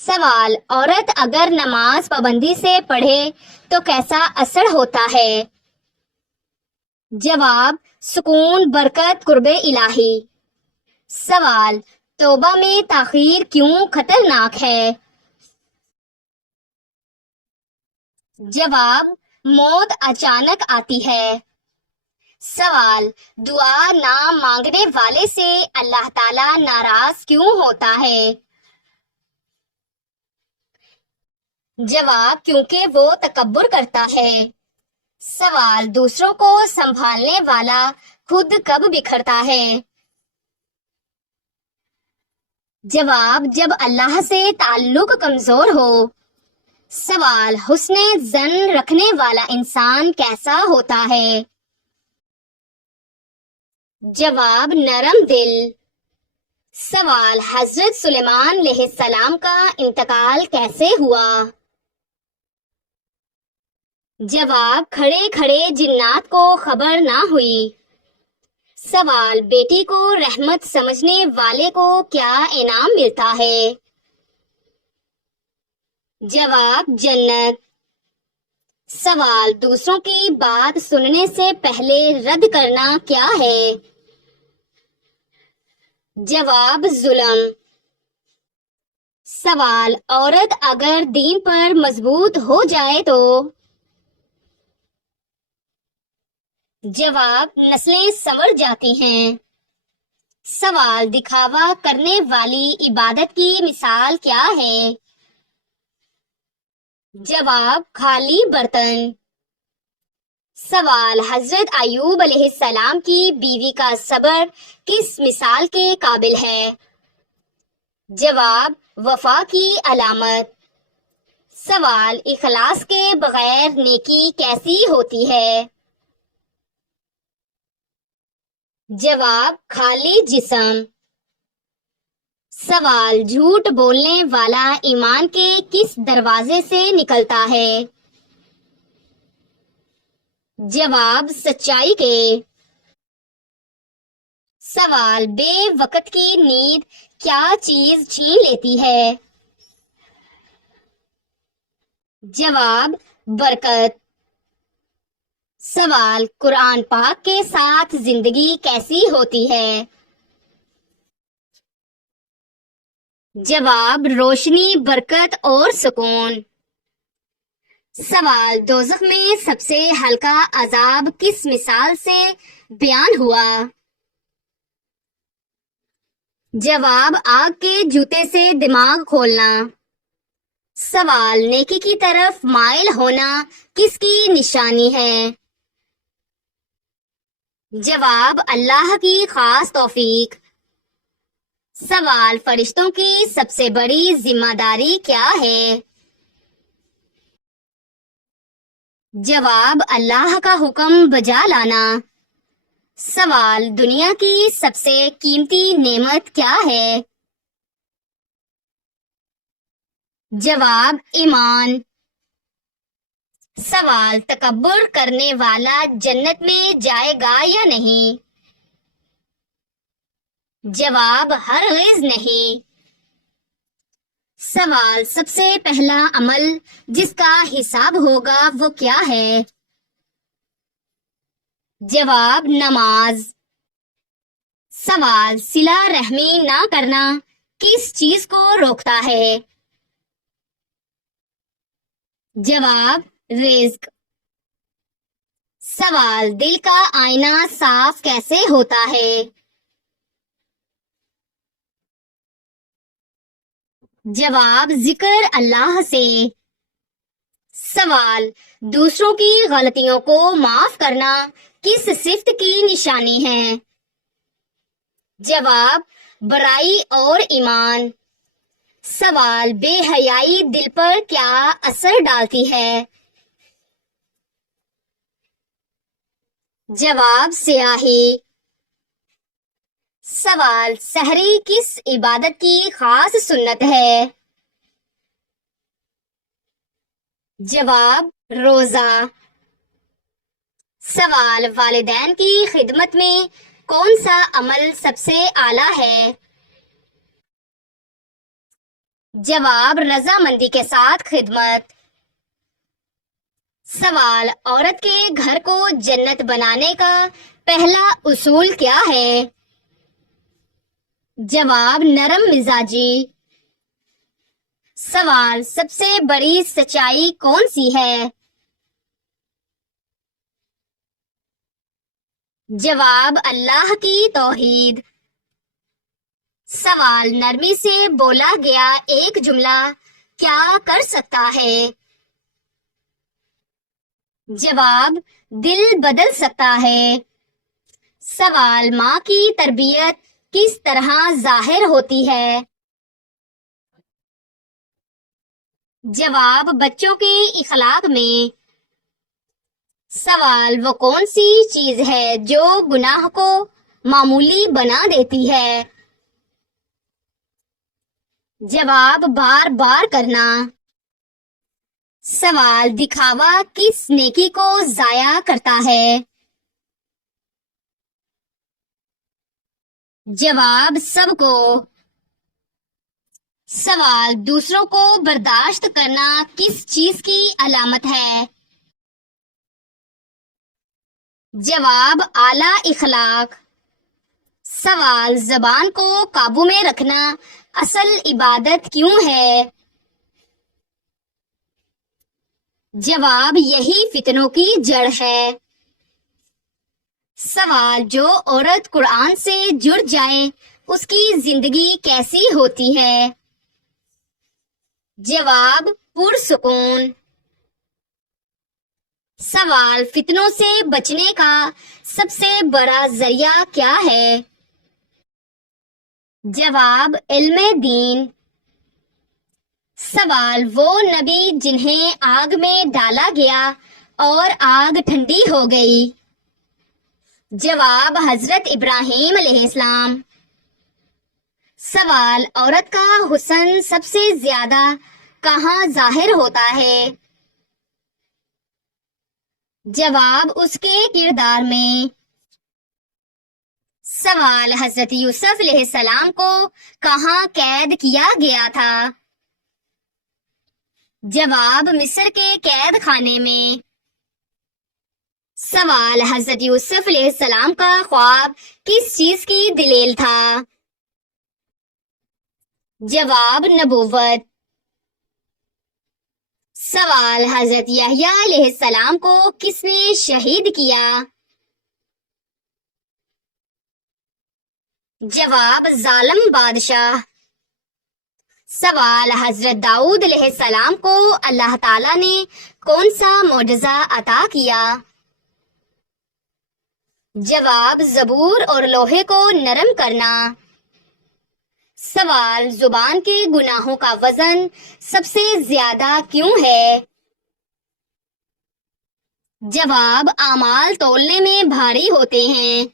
سوال: عورت اگر نماز پابندی سے پڑھے تو کیسا اثر ہوتا ہے؟ جواب: سکون، برکت، قرب الہی۔ سوال: توبہ میں تاخیر کیوں خطرناک ہے؟ جواب: موت اچانک آتی ہے۔ سوال: دعا نہ مانگنے والے سے اللہ تعالیٰ ناراض کیوں ہوتا ہے؟ جواب: کیونکہ وہ تکبر کرتا ہے۔ سوال: دوسروں کو سنبھالنے والا خود کب بکھرتا ہے؟ جواب: جب اللہ سے تعلق کمزور ہو۔ سوال: حسن ظن رکھنے والا انسان کیسا ہوتا ہے؟ جواب: نرم دل۔ سوال: حضرت سلیمان علیہ السلام کا انتقال کیسے ہوا؟ جواب: کھڑے کھڑے جنات کو خبر نہ ہوئی۔ سوال: بیٹی کو رحمت سمجھنے والے کو کیا انعام ملتا ہے؟ جواب: جنت۔ سوال: دوسروں کی بات سننے سے پہلے رد کرنا کیا ہے؟ جواب: ظلم۔ سوال: عورت اگر دین پر مضبوط ہو جائے تو؟ جواب: نسلیں سنور جاتی ہیں۔ سوال: دکھاوا کرنے والی عبادت کی مثال کیا ہے؟ جواب: خالی برتن۔ سوال: حضرت ایوب علیہ السلام کی بیوی کا صبر کس مثال کے قابل ہے؟ جواب: وفا کی علامت۔ سوال: اخلاص کے بغیر نیکی کیسی ہوتی ہے؟ جواب: خالی جسم۔ سوال: جھوٹ بولنے والا ایمان کے کس دروازے سے نکلتا ہے؟ جواب: سچائی کے۔ سوال: بے وقت کی نیند کیا چیز چھین لیتی ہے؟ جواب: برکت۔ سوال: قرآن پاک کے ساتھ زندگی کیسی ہوتی ہے؟ جواب: روشنی، برکت اور سکون۔ سوال: دوزخ میں سب سے ہلکا عذاب کس مثال سے بیان ہوا؟ جواب: آگ کے جوتے سے دماغ کھولنا۔ سوال: نیکی کی طرف مائل ہونا کس کی نشانی ہے؟ جواب: اللہ کی خاص توفیق۔ سوال: فرشتوں کی سب سے بڑی ذمہ داری کیا ہے؟ جواب: اللہ کا حکم بجا لانا۔ سوال: دنیا کی سب سے قیمتی نعمت کیا ہے؟ جواب: ایمان۔ سوال: تکبر کرنے والا جنت میں جائے گا یا نہیں؟ جواب: ہرگز نہیں۔ سوال: سب سے پہلا عمل جس کا حساب ہوگا وہ کیا ہے؟ جواب: نماز۔ سوال: صلہ رحمی نہ کرنا کس چیز کو روکتا ہے؟ جواب: رزق۔ سوال: دل کا آئینہ صاف کیسے ہوتا ہے؟ جواب: ذکر اللہ سے۔ سوال: دوسروں کی غلطیوں کو معاف کرنا کس صفت کی نشانی ہے؟ جواب: برائی اور ایمان۔ سوال: بے حیائی دل پر کیا اثر ڈالتی ہے؟ جواب: سیاہی۔ سوال: سحری کس عبادت کی خاص سنت ہے؟ جواب: روزہ۔ سوال: والدین کی خدمت میں کون سا عمل سب سے اعلیٰ ہے؟ جواب رضامندی کے ساتھ خدمت. سوال عورت کے گھر کو جنت بنانے کا پہلا اصول کیا ہے؟ جواب نرم مزاجی. سوال سب سے بڑی سچائی کون سی ہے؟ جواب اللہ کی توحید. سوال نرمی سے بولا گیا ایک جملہ کیا کر سکتا ہے؟ جواب دل بدل سکتا ہے. سوال ماں کی تربیت کس طرح ظاہر ہوتی ہے؟ جواب بچوں کے اخلاق میں. سوال وہ کون سی چیز ہے جو گناہ کو معمولی بنا دیتی ہے؟ جواب بار بار کرنا. سوال دکھاوا کس نیکی کو ضائع کرتا ہے؟ جواب سب کو. سوال دوسروں کو برداشت کرنا کس چیز کی علامت ہے؟ جواب اعلیٰ اخلاق. سوال زبان کو قابو میں رکھنا اصل عبادت کیوں ہے؟ جواب یہی فتنوں کی جڑ ہے. سوال جو عورت قرآن سے جڑ جائے اس کی زندگی کیسی ہوتی ہے؟ جواب پرسکون. سوال فتنوں سے بچنے کا سب سے بڑا ذریعہ کیا ہے؟ جواب علم دین. سوال وہ نبی جنہیں آگ میں ڈالا گیا اور آگ ٹھنڈی ہو گئی. جواب حضرت ابراہیم علیہ السلام. سوال عورت کا حسن سب سے زیادہ کہاں ظاہر ہوتا ہے؟ جواب اس کے کردار میں. سوال حضرت یوسف علیہ السلام کو کہاں قید کیا گیا تھا؟ جواب مصر کے قید خانے میں. سوال حضرت یوسف علیہ السلام کا خواب کس چیز کی دلیل تھا؟ جواب نبوت. سوال حضرت یحییٰ علیہ السلام کو کس نے شہید کیا؟ جواب ظالم بادشاہ. سوال حضرت داؤد علیہ السلام کو اللہ تعالیٰ نے کون سا معجزہ عطا کیا؟ جواب زبور اور لوہے کو نرم کرنا. سوال زبان کے گناہوں کا وزن سب سے زیادہ کیوں ہے؟ جواب اعمال تولنے میں بھاری ہوتے ہیں.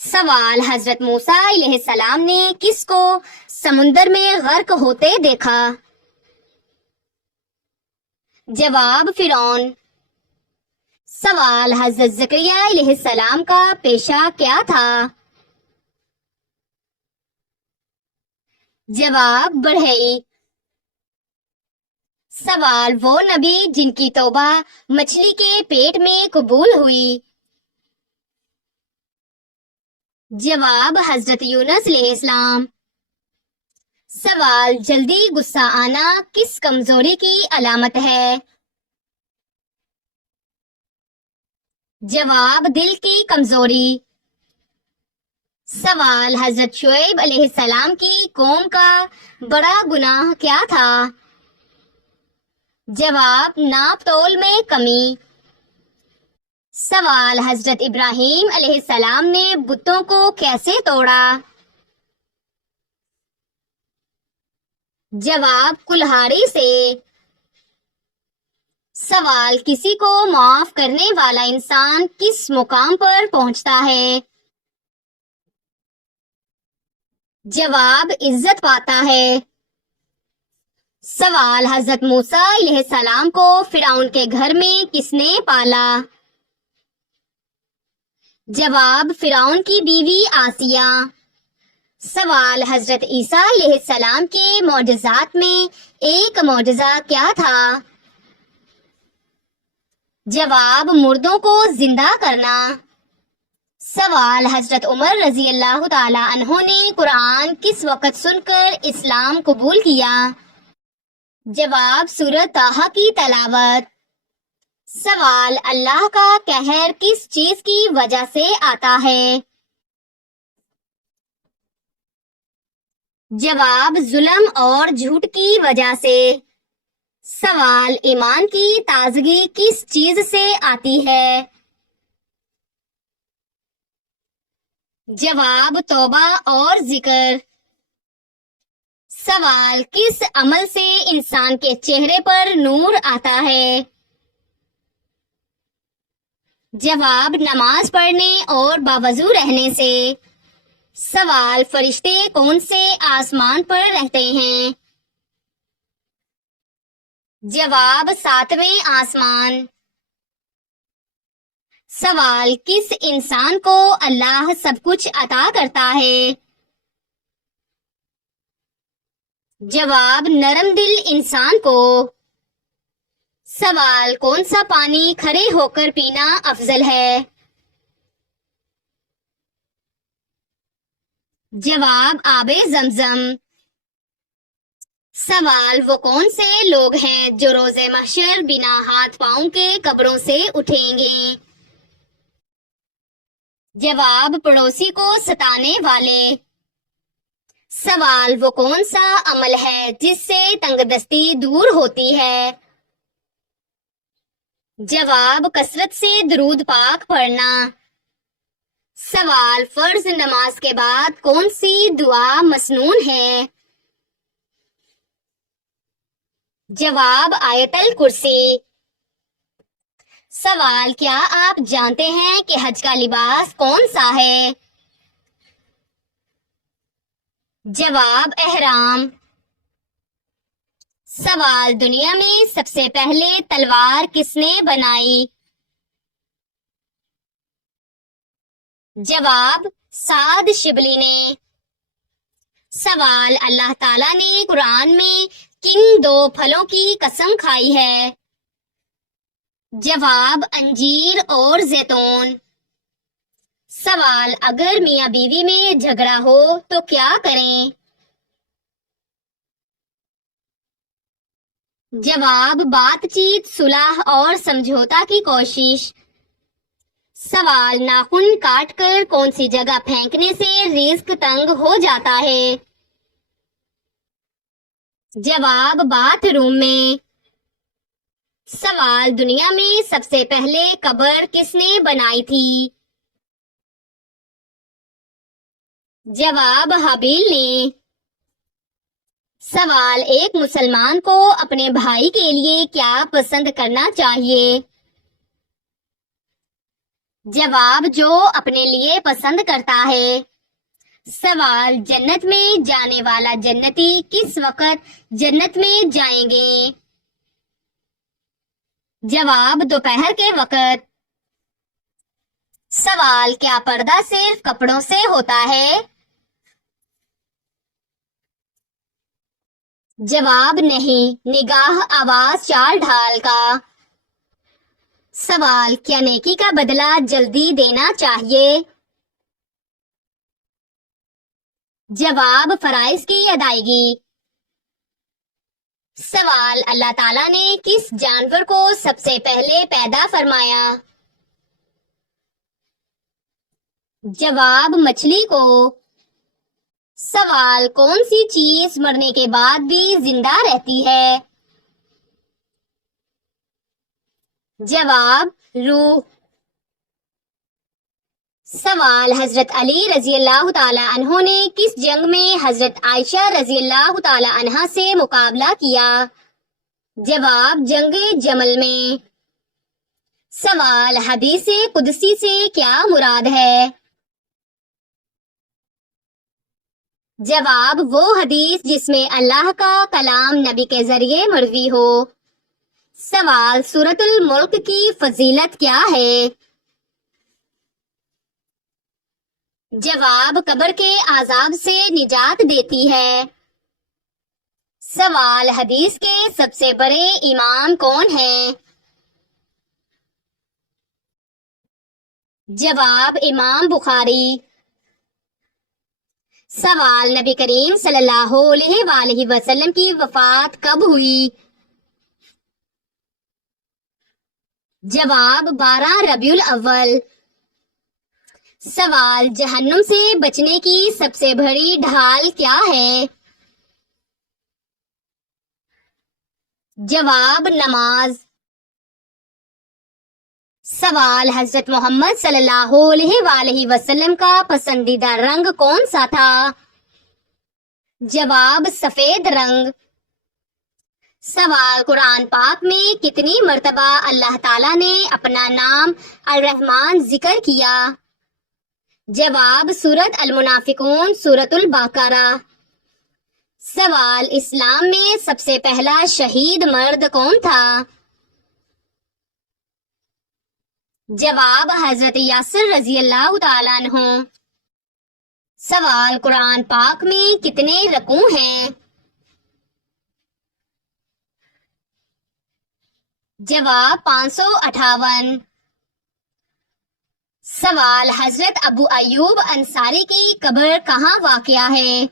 سوال حضرت موسیٰ علیہ السلام نے کس کو سمندر میں غرق ہوتے دیکھا؟ جواب فرعون. سوال حضرت زکریا علیہ السلام کا پیشہ کیا تھا؟ جواب بڑھئی. سوال وہ نبی جن کی توبہ مچھلی کے پیٹ میں قبول ہوئی؟ جواب حضرت یونس علیہ السلام. سوال جلدی غصہ آنا کس کمزوری کی علامت ہے؟ جواب دل کی کمزوری. سوال حضرت شعیب علیہ السلام کی قوم کا بڑا گناہ کیا تھا؟ جواب ناپ تول میں کمی. سوال حضرت ابراہیم علیہ السلام نے بتوں کو کیسے توڑا؟ جواب کلہاڑی سے. سوال کسی کو معاف کرنے والا انسان کس مقام پر پہنچتا ہے؟ جواب عزت پاتا ہے. سوال حضرت موسیٰ علیہ السلام کو فرعون کے گھر میں کس نے پالا؟ جواب فرعون کی بیوی آسیہ. سوال، حضرت عیسیٰ علیہ السلام کے معجزات میں ایک معجزہ کیا تھا؟ جواب، مردوں کو زندہ کرنا۔ سوال، حضرت عمر رضی اللہ تعالی عنہ نے قرآن کس وقت سن کر اسلام قبول کیا؟ جواب، سورۃ طٰہٰ کی تلاوت۔ سوال، اللہ کا قہر کس چیز کی وجہ سے آتا ہے؟ جواب، ظلم اور جھوٹ کی وجہ سے۔ سوال، ایمان کی تازگی کس چیز سے آتی ہے؟ جواب، توبہ اور ذکر۔ سوال، کس عمل سے انسان کے چہرے پر نور آتا ہے؟ جواب، نماز پڑھنے اور باوضو رہنے سے۔ سوال، فرشتے کون سے آسمان پر رہتے ہیں؟ جواب، 7ویں آسمان۔ سوال، کس انسان کو اللہ سب کچھ عطا کرتا ہے؟ جواب، نرم دل انسان کو۔ سوال، کون سا پانی کھڑے ہو کر پینا افضل ہے؟ جواب، آب زمزم۔ سوال، وہ کون سے لوگ ہیں جو روز محشر بنا ہاتھ پاؤں کے قبروں سے اٹھیں گے؟ جواب، پڑوسی کو ستانے والے۔ سوال، وہ کون سا عمل ہے جس سے تنگ دستی دور ہوتی ہے؟ جواب، کثرت سے درود پاک پڑھنا۔ سوال، فرض نماز کے بعد کون سی دعا مسنون ہے؟ جواب، آیت الکرسی۔ سوال، کیا آپ جانتے ہیں کہ حج کا لباس کون سا ہے؟ جواب، احرام۔ سوال، دنیا میں سب سے پہلے تلوار کس نے بنائی؟ جواب، سعد شبلی نے۔ سوال، اللہ تعالیٰ نے قرآن میں کن 2 پھلوں کی قسم کھائی ہے؟ جواب، انجیر اور زیتون۔ سوال، اگر میاں بیوی میں جھگڑا ہو تو کیا کریں؟ جواب، بات چیت، صلح اور سمجھوتا کی کوشش۔ سوال، ناخن کاٹ کر کون سی جگہ پھینکنے سے رزق تنگ ہو جاتا ہے؟ جواب، باتھ روم میں۔ سوال، دنیا میں سب سے پہلے قبر کس نے بنائی تھی؟ جواب، حابیل نے۔ سوال، ایک مسلمان کو اپنے بھائی کے لیے کیا پسند کرنا چاہیے؟ جواب، جو اپنے لیے پسند کرتا ہے۔ سوال، جنت میں جانے والا جنتی کس وقت جنت میں جائیں گے؟ جواب، دوپہر کے وقت۔ سوال، کیا پردہ صرف کپڑوں سے ہوتا ہے؟ جواب، نہیں، نگاہ، آواز، چال ڈھال کا۔ سوال، کیا نیکی کا بدلہ جلدی دینا چاہیے؟ جواب، فرائض کی ادائیگی۔ سوال، اللہ تعالیٰ نے کس جانور کو سب سے پہلے پیدا فرمایا؟ جواب، مچھلی کو۔ سوال، کون سی چیز مرنے کے بعد بھی زندہ رہتی ہے؟ جواب، روح۔ سوال، حضرت علی رضی اللہ تعالی عنہ نے کس جنگ میں حضرت عائشہ رضی اللہ تعالی عنہ سے مقابلہ کیا؟ جواب، جنگ جمل میں۔ سوال، حدیث قدسی سے کیا مراد ہے؟ جواب، وہ حدیث جس میں اللہ کا کلام نبی کے ذریعے مروی ہو۔ سوال، سورۃ الملک کی فضیلت کیا ہے؟ جواب قبر کے عذاب سے نجات دیتی ہے۔ سوال حدیث کے سب سے بڑے امام کون ہیں؟ جواب امام بخاری۔ سوال نبی کریم صلی اللہ علیہ وآلہ وسلم کی وفات کب ہوئی؟ جواب 12 ربیع الاول۔ سوال جہنم سے بچنے کی سب سے بڑی ڈھال کیا ہے؟ جواب نماز۔ سوال حضرت محمد صلی اللہ علیہ وآلہ وسلم کا پسندیدہ رنگ کون سا تھا؟ جواب سفید رنگ۔ سوال قرآن پاک میں کتنی مرتبہ اللہ تعالیٰ نے اپنا نام الرحمن ذکر کیا؟ جواب سورۃ المنافقون سورۃ البقرہ۔ سوال اسلام میں سب سے پہلا شہید مرد کون تھا؟ جواب حضرت یاسر رضی اللہ تعالیٰ عنہ۔ سوال قرآن پاک میں کتنے رکوع ہیں؟ جواب 558۔ سوال حضرت ابو ایوب انصاری کی قبر کہاں واقع ہے؟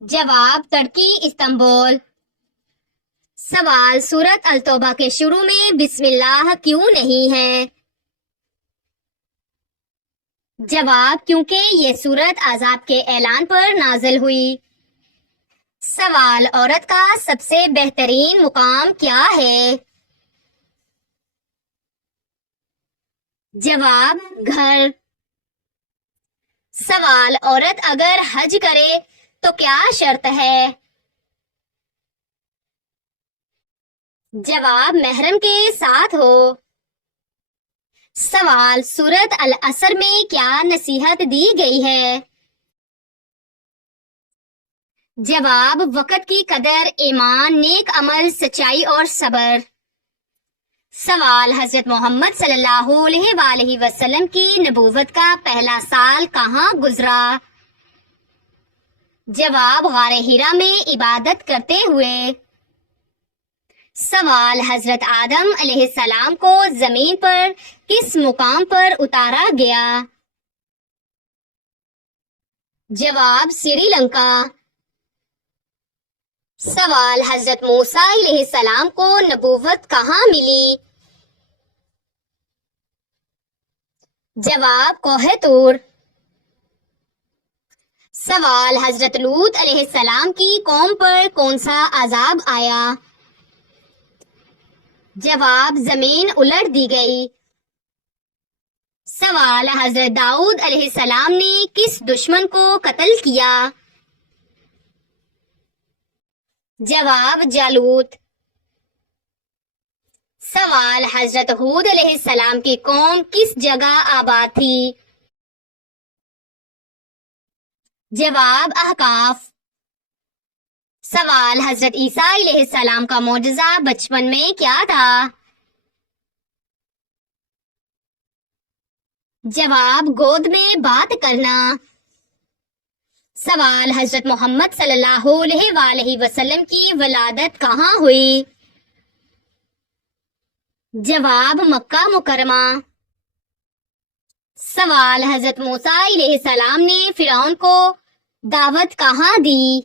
جواب ترکی استنبول۔ سوال سورۃ التوبہ کے شروع میں بسم اللہ کیوں نہیں ہے؟ جواب کیونکہ یہ سورت عذاب کے اعلان پر نازل ہوئی۔ سوال عورت کا سب سے بہترین مقام کیا ہے؟ جواب گھر۔ سوال عورت اگر حج کرے تو کیا شرط ہے؟ جواب محرم کے ساتھ ہو۔ سوال سورۃ العصر میں کیا نصیحت دی گئی ہے؟ جواب وقت کی قدر، ایمان، نیک عمل، سچائی اور صبر۔ سوال حضرت محمد صلی اللہ علیہ وآلہ وسلم کی نبوت کا پہلا سال کہاں گزرا؟ جواب غار حرا میں عبادت کرتے ہوئے۔ سوال حضرت آدم علیہ السلام کو زمین پر کس مقام پر اتارا گیا؟ جواب سری لنکا۔ سوال حضرت موسیٰ علیہ السلام کو نبوت کہاں ملی؟ جواب کوہ طور۔ سوال حضرت لوط علیہ السلام کی قوم پر کون سا عذاب آیا؟ جواب زمین الٹ دی گئی۔ سوال حضرت داؤد علیہ السلام نے کس دشمن کو قتل کیا؟ جواب جالوت۔ سوال حضرت ہود علیہ السلام کی قوم کس جگہ آباد تھی؟ جواب احقاف۔ سوال حضرت عیسیٰ علیہ السلام کا معجزہ بچپن میں کیا تھا؟ جواب گود میں بات کرنا۔ سوال حضرت محمد صلی اللہ علیہ وآلہ وسلم کی ولادت کہاں ہوئی؟ جواب مکہ مکرمہ۔ سوال حضرت موسیٰ علیہ السلام نے فرعون کو دعوت کہاں دی؟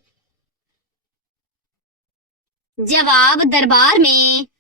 جواب دربار میں۔